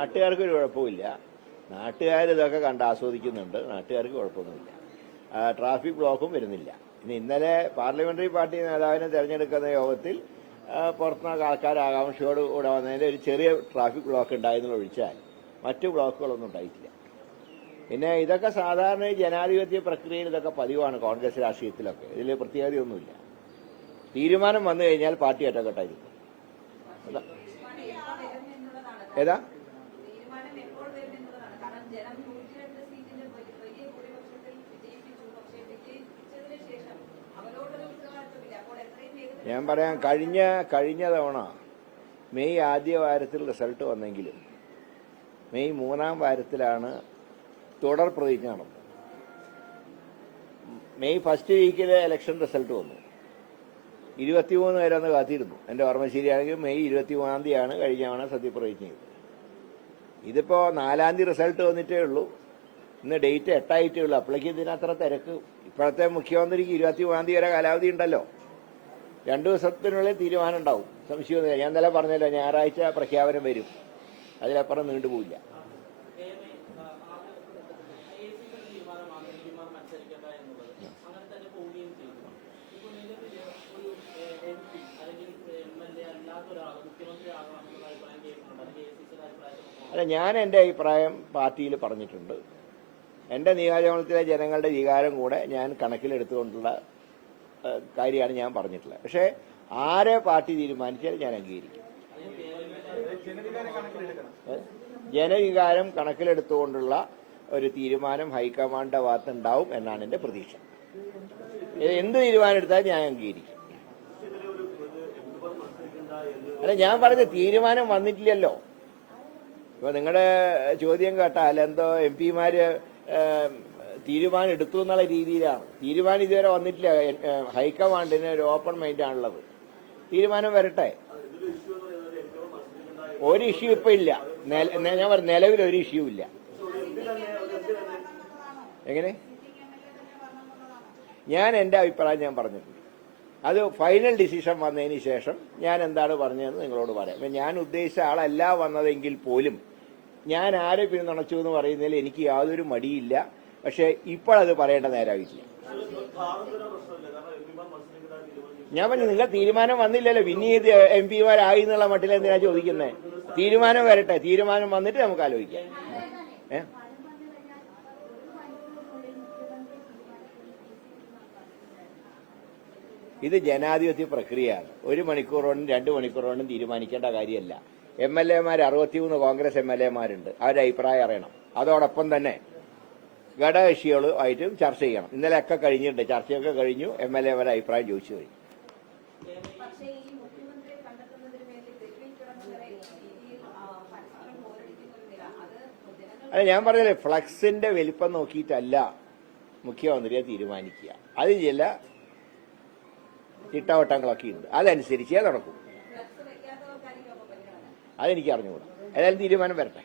നാട്ടുകാർക്കൊരു കുഴപ്പമില്ല. നാട്ടുകാർ ഇതൊക്കെ കണ്ട് ആസ്വദിക്കുന്നുണ്ട്. നാട്ടുകാർക്ക് കുഴപ്പമൊന്നുമില്ല. ട്രാഫിക് ബ്ലോക്കും വരുന്നില്ല. ഇന്നലെ പാർലമെന്ററി പാർട്ടി നേതാവിനെ തെരഞ്ഞെടുക്കുന്ന യോഗത്തിൽ പുറത്തുനിന്ന് ആൾക്കാർ ആകാംക്ഷയോട് കൂടെ വന്നതിൻ്റെ ഒരു ചെറിയ ട്രാഫിക് ബ്ലോക്ക് ഉണ്ടായെന്ന് ഒഴിച്ചാൽ മറ്റു ബ്ലോക്കുകളൊന്നും ഉണ്ടായിട്ടില്ല. പിന്നെ ഇതൊക്കെ സാധാരണ ജനാധിപത്യ പ്രക്രിയയിൽ ഇതൊക്കെ പതിവാണ്. കോൺഗ്രസ് രാഷ്ട്രീയത്തിലൊക്കെ ഇതിൽ പ്രത്യേകതയൊന്നുമില്ല. തീരുമാനം വന്നു കഴിഞ്ഞാൽ പാർട്ടി ഒറ്റക്കെട്ടായിരിക്കും. ഏതാ ഞാൻ പറയാം, കഴിഞ്ഞ തവണ മെയ് ആദ്യ വാരത്തിൽ റിസൾട്ട് വന്നെങ്കിലും മെയ് 3-ാം വാരത്തിലാണ് തുടർ പ്രതിജ്ഞ നടന്നത്. മെയ് ഫസ്റ്റ് വീക്കിലെ ഇലക്ഷൻ റിസൾട്ട് വന്നു. 23 വരെ അന്ന് കാത്തിരുന്നു. എൻ്റെ ഓർമ്മ ശരിയാണെങ്കിൽ മെയ് 23-ാം തീയതിയാണ് കഴിഞ്ഞ തവണ സത്യപ്രതിജ്ഞ ചെയ്തത്. ഇതിപ്പോൾ 4-ാം തീയതി റിസൾട്ട് വന്നിട്ടേ ഉള്ളൂ. ഇന്ന് ഡേറ്റ് 8 ആയിട്ടേ ഉള്ളൂ. അപ്പോഴേക്കും ഇതിനത്ര തിരക്ക്. ഇപ്പോഴത്തെ മുഖ്യമന്ത്രിക്ക് 23-ാം തീയതി വരെ കാലാവധി ഉണ്ടല്ലോ. 2 ദിവസത്തിനുള്ളിൽ തീരുമാനം ഉണ്ടാവും. സംശയമൊന്നുമില്ല. ഞാൻ ഇന്നലെ പറഞ്ഞല്ലോ, ഞായറാഴ്ച പ്രഖ്യാപനം വരും. അതിലപ്പുറം നീണ്ടുപോയില്ല. അല്ല, ഞാൻ എൻ്റെ അഭിപ്രായം പാർട്ടിയിൽ പറഞ്ഞിട്ടുണ്ട്. എൻ്റെ നിയോജകമണ്ഡലത്തിലെ ജനങ്ങളുടെ വികാരം കൂടെ ഞാൻ കണക്കിലെടുത്തുകൊണ്ടുള്ള കാര്യമാണ് ഞാൻ പറഞ്ഞിട്ടുള്ളത്. പക്ഷേ ആരെ പാർട്ടി തീരുമാനിച്ചാൽ ഞാൻ അംഗീകരിക്കും. ജനവികാരം കണക്കിലെടുത്തുകൊണ്ടുള്ള ഒരു തീരുമാനം ഹൈക്കമാൻഡിന്റെ ഭാഗത്തുണ്ടാവും എന്നാണ് എൻ്റെ പ്രതീക്ഷ. എന്ത് തീരുമാനം എടുത്താൽ ഞാൻ അംഗീകരിക്കും. അല്ല, ഞാൻ പറഞ്ഞ തീരുമാനം വന്നിട്ടില്ലല്ലോ. ഇപ്പൊ നിങ്ങളുടെ ചോദ്യം കേട്ടാൽ എന്തോ എം പിമാര് തീരുമാനം എടുത്തു എന്നുള്ള രീതിയിലാണ്. തീരുമാനം ഇതുവരെ വന്നിട്ടില്ല. ഹൈക്കമാൻഡിന് ഒരു ഓപ്പൺ മൈൻഡ് ആണുള്ളത്. തീരുമാനം വരട്ടെ. ഒരു ഇഷ്യൂ ഇപ്പൊ ഇല്ല. ഞാൻ പറഞ്ഞു, നിലവിൽ ഒരു ഇഷ്യൂ ഇല്ല. എങ്ങനെ? ഞാൻ എൻ്റെ അഭിപ്രായം ഞാൻ പറഞ്ഞിട്ടുണ്ട്. അത് ഫൈനൽ ഡിസിഷൻ വന്നതിന് ശേഷം ഞാൻ എന്താണ് പറഞ്ഞതെന്ന് നിങ്ങളോട് പറയാം. ഞാൻ ഉദ്ദേശിച്ച ആളല്ല വന്നതെങ്കിൽ പോലും ഞാൻ ആരെ പിന്തുണച്ചു എന്ന് പറയുന്നതിൽ എനിക്ക് യാതൊരു മടിയില്ല. പക്ഷെ ഇപ്പോഴത് പറയേണ്ട നേരമായിട്ടില്ല. ഞാൻ പറഞ്ഞു, നിങ്ങൾ തീരുമാനം വന്നില്ലല്ലോ, പിന്നെ ഇത് എം പിമാരായി എന്നുള്ള മട്ടിൽ എന്തിനാ ചോദിക്കുന്നത്? തീരുമാനം വരട്ടെ. തീരുമാനം വന്നിട്ട് നമുക്ക് ആലോചിക്കാം. ഇത് ജനാധിപത്യ പ്രക്രിയയാണ്. 1 മണിക്കൂർ കൊണ്ടും 2 മണിക്കൂർ കൊണ്ടും തീരുമാനിക്കേണ്ട കാര്യമല്ല. MLA-മാർ 63 കോൺഗ്രസ് MLA-മാരുണ്ട്. അവരുടെ അഭിപ്രായം അറിയണം. അതോടൊപ്പം തന്നെ ഘടകകക്ഷികളുമായിട്ടും ചർച്ച ചെയ്യണം. ഇന്നലെയൊക്കെ കഴിഞ്ഞിട്ടുണ്ട്. ചർച്ചയൊക്കെ കഴിഞ്ഞു. MLA-മാരുടെ അഭിപ്രായം ചോദിച്ചു കഴിഞ്ഞു. അല്ല, ഞാൻ പറഞ്ഞല്ലേ, ഫ്ലക്സിന്റെ വലിപ്പം നോക്കിയിട്ടല്ല മുഖ്യമന്ത്രിയെ തീരുമാനിക്കുക. അത് ചില ചിട്ടവട്ടങ്ങളൊക്കെ ഉണ്ട്. അതനുസരിച്ചേ നടക്കും. അതെനിക്ക് അറിഞ്ഞുകൂടാ. ഏതായാലും തീരുമാനം വരട്ടെ.